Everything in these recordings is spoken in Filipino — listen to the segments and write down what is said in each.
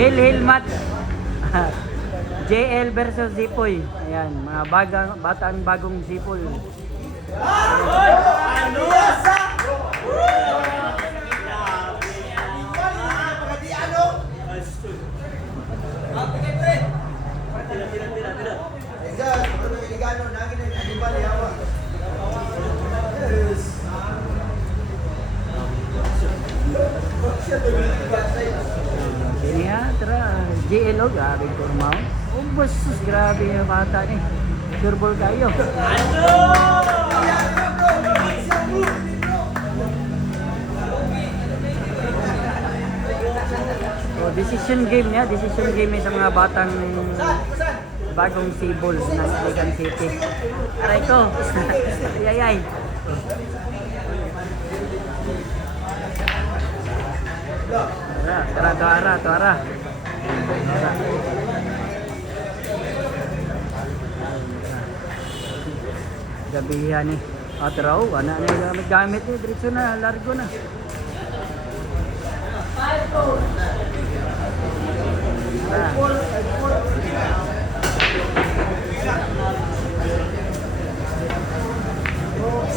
Hill match. JL versus Zipoy. Ayan, mga batang bagong Zipol. Ini ya, tara, JLO, grabe ko mau. Oh, basus, grabe yung bata ni. Surbol kayo. So, decision game niya sa mga batang bagong Sibol ng Iligan City. Aray ko. Ayay. Tara. Gabihan ni. Atraw, anak na gamit ni diretso na, largo na.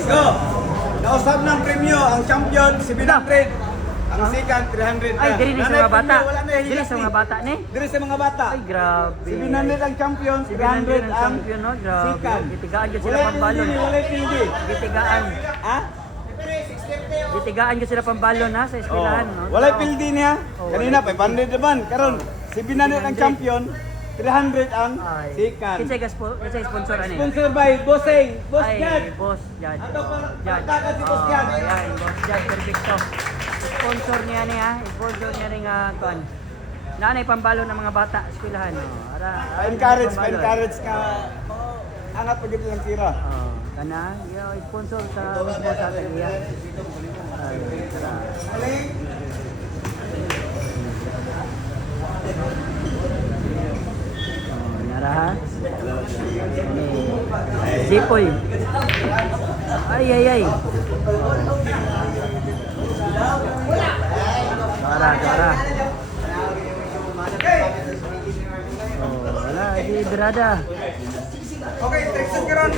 Go! Nausap ng premyo ang champion si 700. Ang second 300. Ay, diri ni sa mga bata. Wala na Diri sa mga bata ni. Diri sa mga bata. Ay, grabe. Si 700 ang champion, si 300 ang ang champion, no? Grabe. second. Gitigaan ko sila Wala pambalon. pildi, wala pildi. Gitigaan. Ha? Gitigaan ko sila pambalon ha sa eskwelahan, no? Wala pildi niya. Oh, Kanina walay 500 naman. Karon si 700 ang champion, 300 ang Ay. second. Kinsay sponsor ani? Sponsor by Bossing, Boss Ay, Jan. Boss Jan. Ato pa Jan. si Boss Jan. Ayan, Boss Jan, perfecto. Sponsor niya ni ha. Sponsor niya rin kuan. Nanay pambalo ng mga bata sa eskwelahan, no? Pa-encourage ka. Angat pa gid lang tira. Oh, kana, sponsor sa mismo sa Tagiya. Ay, tara. Nara ha? Zipoy. Ay. Tara. Oh, wala, di berada. Okay, text ka ron.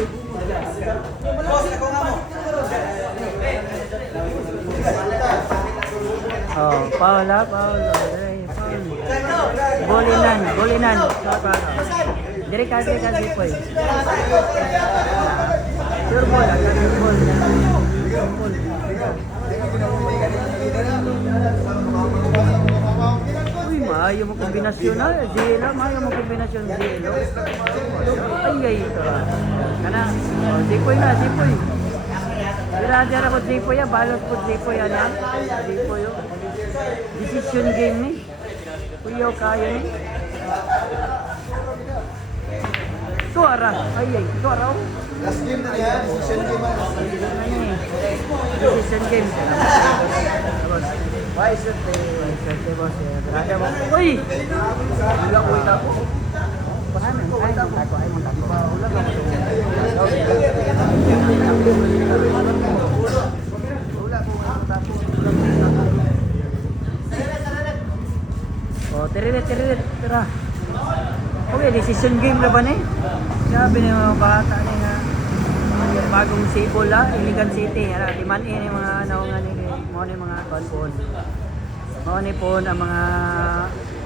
Boss, ako nga mo. Oh, Paula. Ay, Paul. Bolinan. Dire ka Zipoy. Sure ball. Uy, maayo mo kombinasyon na. Zila, maayo mo kombinasyon. Zilo. Ay. Kana. Oh, Zipoy. Dira ko Zipoy, balot ko Zipoy yan. Zipoy yo. Decision game ni. Kuyo kayo ni. Suara. Suara. Last game na niya, decision game. Decision game. Why is it? Berada mo. Uy! Wala ko ita ko. Paano? Ay mo tako. Oh, tiririt. Tara. Okay, decision game na ba ni? Sabi ng mga bata ni nga bagong Sibol Iligan City. Di man ini mga naungan ni mo ni mga konpon. Mo ni po ang mga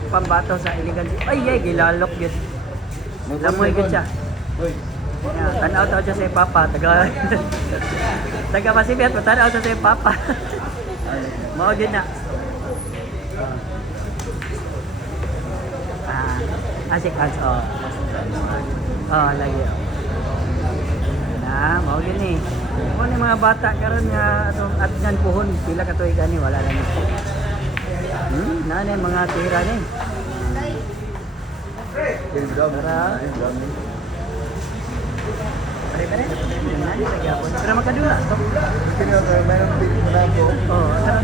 pambato sa Iligan City. Ay, gilalok gyud. Lamoy gyud siya. Yeah, tanaw ta siya sa papa, taga Pasibet, tanaw sa papa. Mao gyud na. Asik oh. Oh, lagi. Na, mao gyud ni. Mo ni mga bata karon nga atong atnan puhon pila ka tuig ani wala na ni. Nanay mga tira ni. Tara. Pare. Nani lagi ako. Tara makadula. Kini ako mayroon dito na ako. Oh, tara.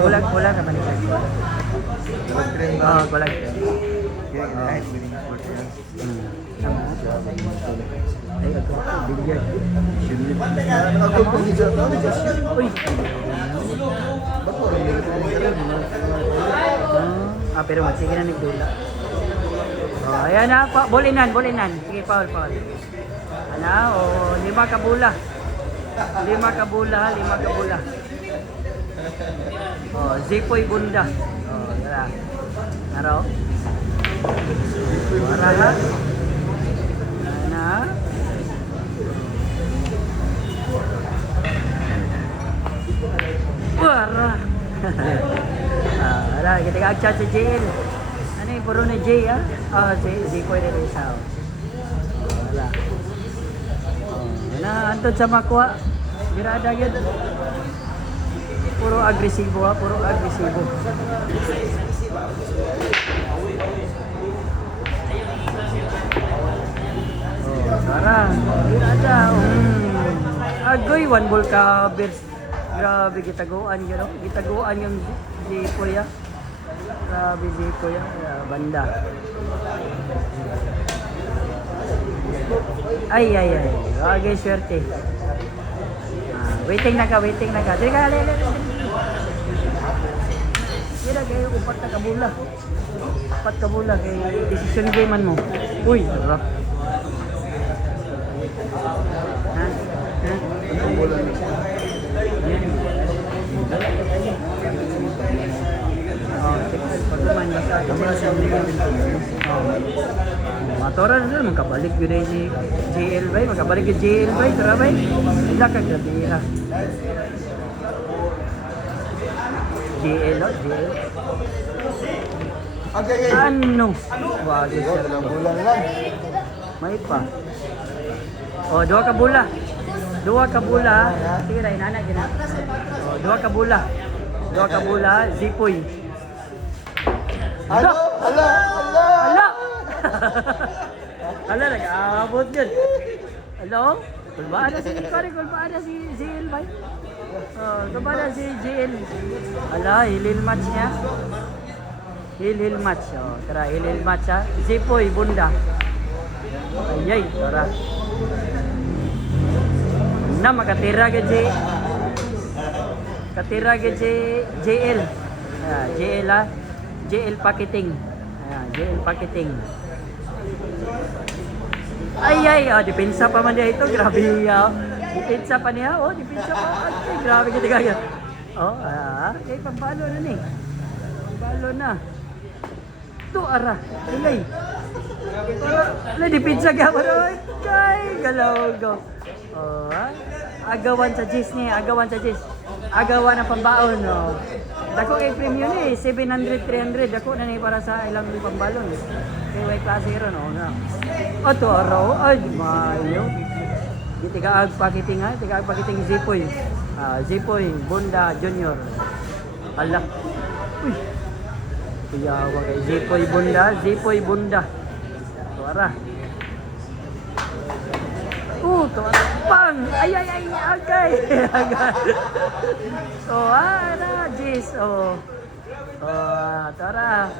Bulag ka man siya. Oh, bulag. Ay, ako. Bilyag. Ako pang isa to. Uy. Ah, pero magsige na nagdula. Oh, ayan na, bulinan. Sige, Paul. Ano, oh, 5 kabula. 5 kabula. Oh, Zipoy Bunda. Oh, tara. Naro. Para ha. Ana. Wara. Ala, kita ka-chat sa JL. Ano yung puro na J, ha? Ah, Zipoy na rin sa. Wala. Na antod sa makwa. Birada yun. Puro agresibo, ha? Puro agresibo. Oh, sarang. Birada. Agoy, 1 ball ka beers. Grabe, gitaguan yun, no? Gitaguan yung Zipoy, ha? Grabe, Zipoy, ha? Banda. Ay. Okay, swerte. Waiting na ka. Sige ka, lele. Kira kayo, 4 na kabula. 4 kabula, kay decision game man mo. Uy, sarap. Ha? Pagkuman basta kamera sa motora na magkabalik yun ay ni JL bay, magkabalik yung JL bay, tara bay, wala kang gabiha. JL. Ano? Wag siya. Bulan lang. May pa. Oh, 2 kabula. 2 kabula. Sige na, inana gina. Oh, 2 kabula. 2 kabula, Zipoy. Hala! Hala, nag-aabot yun. Hello? Kulbaan na si JL bay. Oh, kulbaan na si JL. Hala, hilil match niya. Hilil match. Oh, tara, hilil match ha. Zipoy, Bunda. Ayay, tara. Na, makatira ka JL. JL ha. JL Pakiting. Ayan, JL Pakiting. Ay, depensa pa man niya ito. Grabe niya. Depensa pa niya. Oh, depensa pa. Ay, grabe kita kaya. Oh, okay, pambalo na ni. Pambalo na. Ito, ara. Ilay. Ala, depensa kaya pa rin. Ay, galaw. Oh, agawan sa Jis niya. Agawan na pambaon. Oh. Dako kay premium ni 700, 300. Dako na ni para sa ilang pambalon. Kay way klase ron no. Ato araw ay mayo. Di tigaag pakiting Zipoy. Zipoy Bunda Junior. Ala. Uy. Kuyawa kay Zipoy Bunda. Tuara. Tuara. Pang! Ay, agay! So, Jis, tara.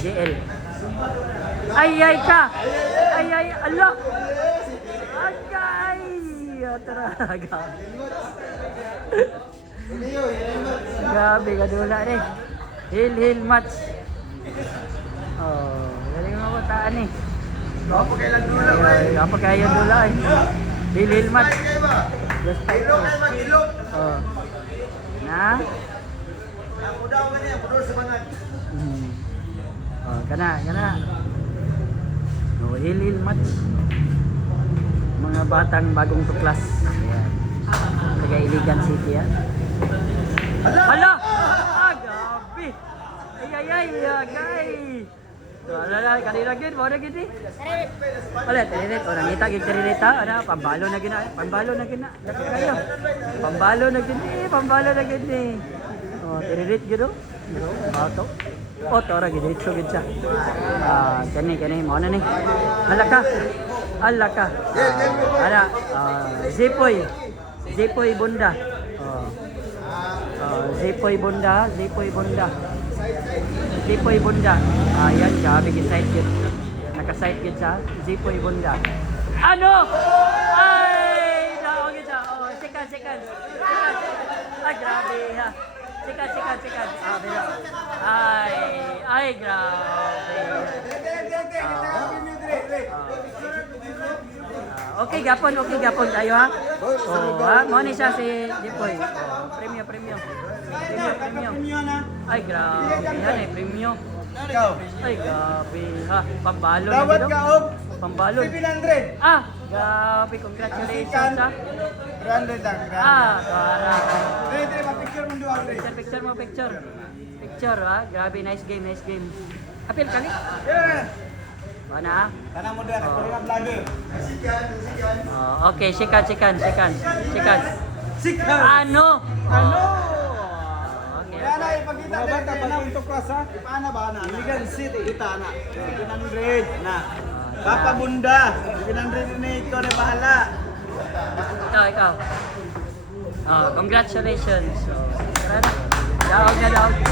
JL. Ay ka! Ay, ala! Agay! Tara, grabe ka dula rin. Hill match. Oh, galing mo taan eh. Kapag kailan dula ba? Kapag kaya dula eh. Hill match. Just fight. Ilog. Oh. Na? Pudaw ka niya, pudaw sa bangan. Oh, kana. Oh, hill match. Mga batang bagong tuklas. Ayan. Taga Iligan City yan. Hala! Gabi! Ay, agay! Wala, kanina gid, mo na gid eh. Wala, tiririt, o nangita gid tiririt ha. Ano, pambalo na gina. Dako kayo. Pambalo na gid eh. Oh, tiririt gid o. Bato. O, tora gid, ito gid siya. Kani, mo na ni. Hala ka. Ana, Zipoy Bunda. Zipoy Bunda. Ayan, grabe gid-side gid. Naka-side gid siya. Zipoy Bunda. Ano? Ay! Naog gid siya. Oh, second. Sikat. Ah, pero. Ay, grabe. Okay, gapon tayo ha. Mo ni siya si Dipoy. Premium. Premium. Ay, grabe. Yan eh, premium. Ikaw. Ay, grabe ha. Pambalon. Dawat dito. ka og Pambalon. 700. Ah, grabe. Congratulations ha. 300 lang. Tara. Dre, ma-picture mo doon, Dre. Picture. Picture ha. Grabe, nice game. Apil kali. Yeah. Mana? Kana mo doon, ako rin ang vlogger. Okay, sikat. Ano? Okay. Kaya na, ipakita din. Kaya na, ito class ha. Ipaana ba na? Iligan City, kita na. 700 na. Papa Bunda, 700 na ito na bahala. Ikaw. Congratulations. So, tara na. Daog.